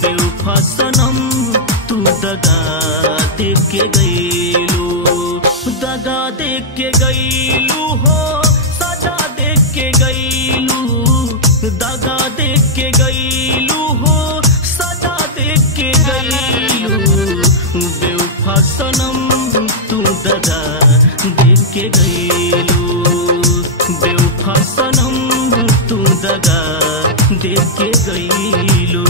बेवफा सनम तू दगा दे के गईलू, दगा दे के गईलू हो, सजा दे के गईलू, दगा दे के गईलू हो, सजा दे के गईलू। बेवफा सनम तू दगा दे के गईलू, बेवफा सनम तू दगा दे के गईलू।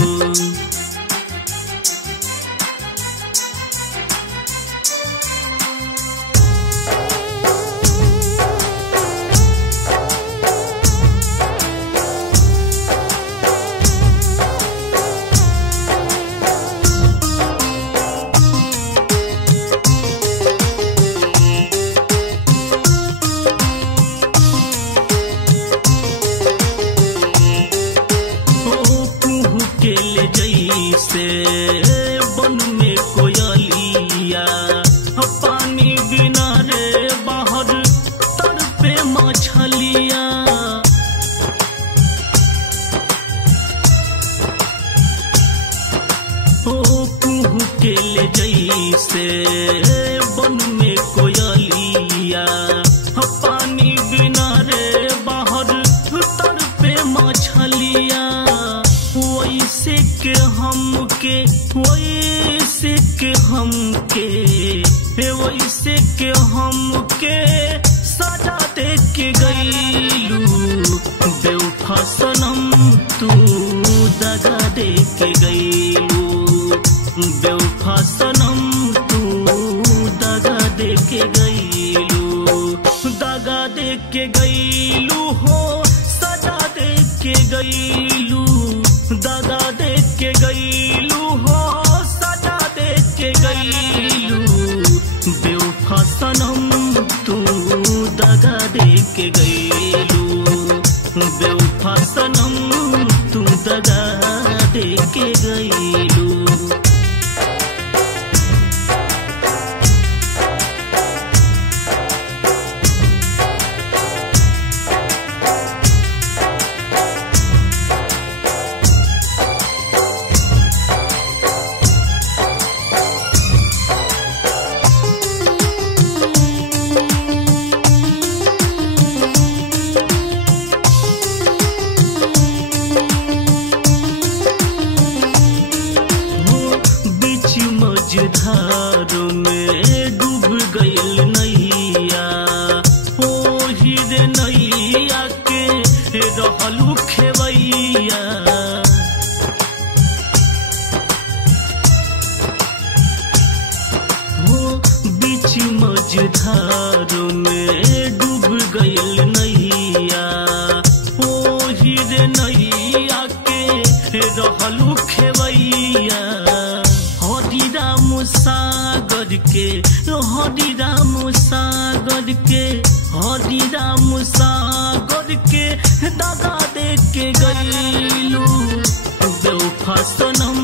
से बन में कोयलिया पानी बिना रे बाहर तड़पे मछलिया। ओ कुहू के ले जैसे बन में कोयलिया पानी बिना रे बाहर तड़पे मछलिया। वैसे के हमके, वैसे के हमके, वैसे के हमके सजा दे के गईलू। बेवफा सनम तू दगा दे के गईलू, बेवफा सनम तू दगा दे के गईलू, दगा दे के गईलू हो, सजा दे के गईलू, दगा दे के गईलू हो, सजा दे के गईलू। बेवफा सनम तू दगा दे के गईलू, बेवफा सनम तू दगा दे के गईलू। धार में डूब गईल नैया, ओही रे नैया के रहलू खेवैया। हो बीच मझधार में डूब गईल नैया, ओही रे नैया के रहलू खेवैया। हरि राम सागर के, हरि राम सागर के, हरि राम सागर के दगा दे के गईलू। बेवफा सनम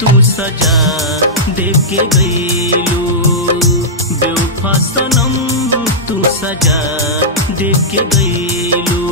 तू सजा दे के गईलू, बेवफा सनम तू सजा दे के गईलू।